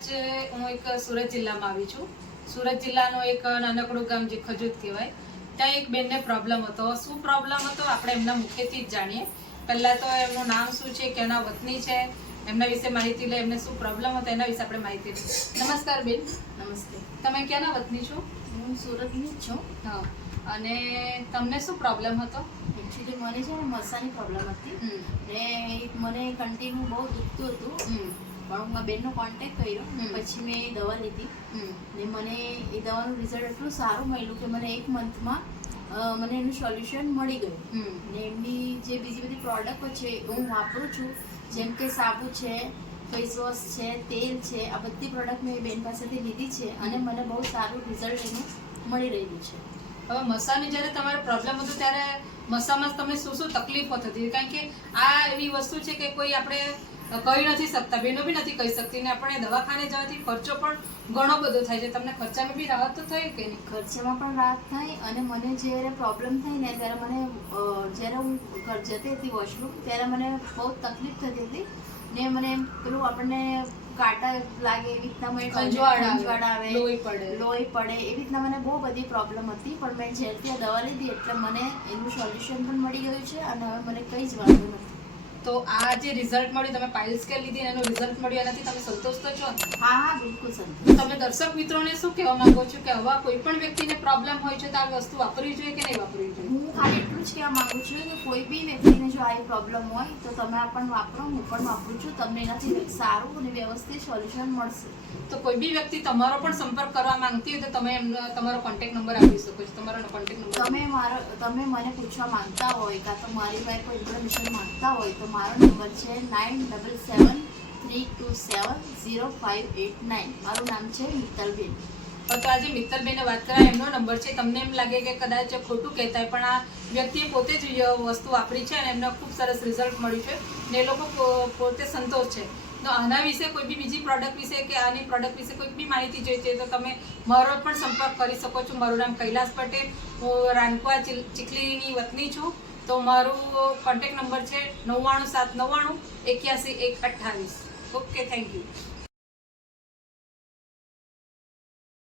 હું એક સુરત જિલ્લામાં આવી છું. સુરત જિલ્લાનો એક નાનકડું ગામ જે ખજૂત કહેવાય, ત્યાં એક બેનને પ્રોબ્લેમ હતો. શું પ્રોબ્લેમ હતો આપણે એમના મુખેથી જ જાણીએ. પહેલાં તો એમનું નામ શું છે, કેના વતની છે, એમના વિશે માહિતી લે, એમને શું પ્રોબ્લેમ હતો એના વિશે આપણે માહિતી લઈએ. નમસ્કાર બેન. નમસ્તે. તમે ક્યાંના વતની છો? હું સુરતની જ છું. હા. અને તમને શું પ્રોબ્લેમ હતો? એકચ્યુઅલી મને છે ને મસાની પ્રોબ્લેમ હતી ને મને કન્ટિન્યુ બહુ દુખતું હતું. પણ હું મારા બેનનો કોન્ટેક્ટ કર્યો પછી મેં એ દવા લીધી ને મને એ દવાનું રિઝલ્ટ એટલું સારું મળ્યું કે મને 1 મંથમાં મને એનું સોલ્યુશન મળી ગયું. ને એમની જે બીજી બધી પ્રોડક્ટો છે હું વાપરું છું, જેમ કે સાબુ છે, ફેસ વોશ છે, તેલ છે, આ બધી પ્રોડક્ટ મેં બેન પાસેથી લીધી છે અને મને બહુ સારું રિઝલ્ટ એનું મળી રહ્યું છે. હવે મસાની જ્યારે તમારે પ્રોબ્લેમ હતો ત્યારે મસામાં તમને શું શું તકલીફો થતી? કારણ કે આ એવી વસ્તુ છે કે કોઈ આપણે કહી નથી શકતા, બેનો બી નથી કહી શકતી ને આપણે દવાખાને જવાથી ખર્ચો પણ ઘણો બધો થાય છે. તમને ખર્ચામાં બી રાહત તો થઈ કે નહીં? ખર્ચામાં પણ રાહત થાય અને મને જ્યારે પ્રોબ્લેમ થઈ ને ત્યારે મને જ્યારે હું જતી હતી વોશરૂમ ત્યારે મને બહુ તકલીફ થતી હતી ને મને પેલું આપણને કાંટા લાગે એવી રીતના મને ખંજવાળ આવે, લોહી પડે એવી રીતના મને બહુ બધી પ્રોબ્લેમ હતી. પણ મેં જ્યારથી આ દવા લીધી એટલે મને એનું સોલ્યુશન પણ મળી ગયું છે અને હવે મને કંઈ જ વાંધો નથી. તો આ જે રિઝલ્ટ મળ્યું, તમે પાઇલ્સ સ્કેલ લીધી એનું રિઝલ્ટ મળ્યું, એનાથી તમે સંતોષ તો છો? હા, બિલકુલ સંતોષ. તમે દર્શક મિત્રોને શું કહેવા માંગો છો કે હવે કોઈ પણ વ્યક્તિને પ્રોબ્લેમ હોય છે તો આ વસ્તુ વાપરવી જોઈએ કે નહીં વાપરવી જોઈએ? હું ખાલી એટલું જ કહેવા માંગુ છું કે કોઈ બી વ્યક્તિને જો આવી પ્રોબ્લેમ હોય તો તમે આ પણ વાપરો, હું પણ વાપરું છું. તમને એનાથી સારું અને વ્યવસ્થિત સોલ્યુશન મળશે. તો કોઈ બી વ્યક્તિ તમારો પણ સંપર્ક કરવા માંગતી હોય તો તમે તમારો કોન્ટેક્ટ નંબર આપી શકો છો. તમારો કોન્ટેક્ટ નંબર તમે મને પૂછવા માંગતા હોય કાં તો મારી પાસે કોઈ ઇન્ફોર્મેશન માંગતા હોય તો મારો નંબર છે 9773270589. મારું નામ છે મિત્તલબેન. તો આજે મિત્તલબેને વાત કર્યા, એમનો નંબર છે. તમને એમ લાગે કે કદાચ ખોટું કહેતા હોય, પણ આ વ્યક્તિએ પોતે જ વસ્તુ વાપરી છે અને એમને ખૂબ સરસ રિઝલ્ટ મળ્યું છે ને એ લોકો પોતે સંતોષ છે. તો આના વિશે કોઈ બી બીજી પ્રોડક્ટ વિશે કે આની પ્રોડક્ટ વિશે કોઈ બી માહિતી જોઈતી હોય તો તમે મારો પણ સંપર્ક કરી શકો છો. મારું નામ કૈલાસ પટેલ, હું રાનકુવા ચીખલીની વતની છું. તો મારું કોન્ટેક્ટ નંબર છે 99799 81128. Okay, thank you.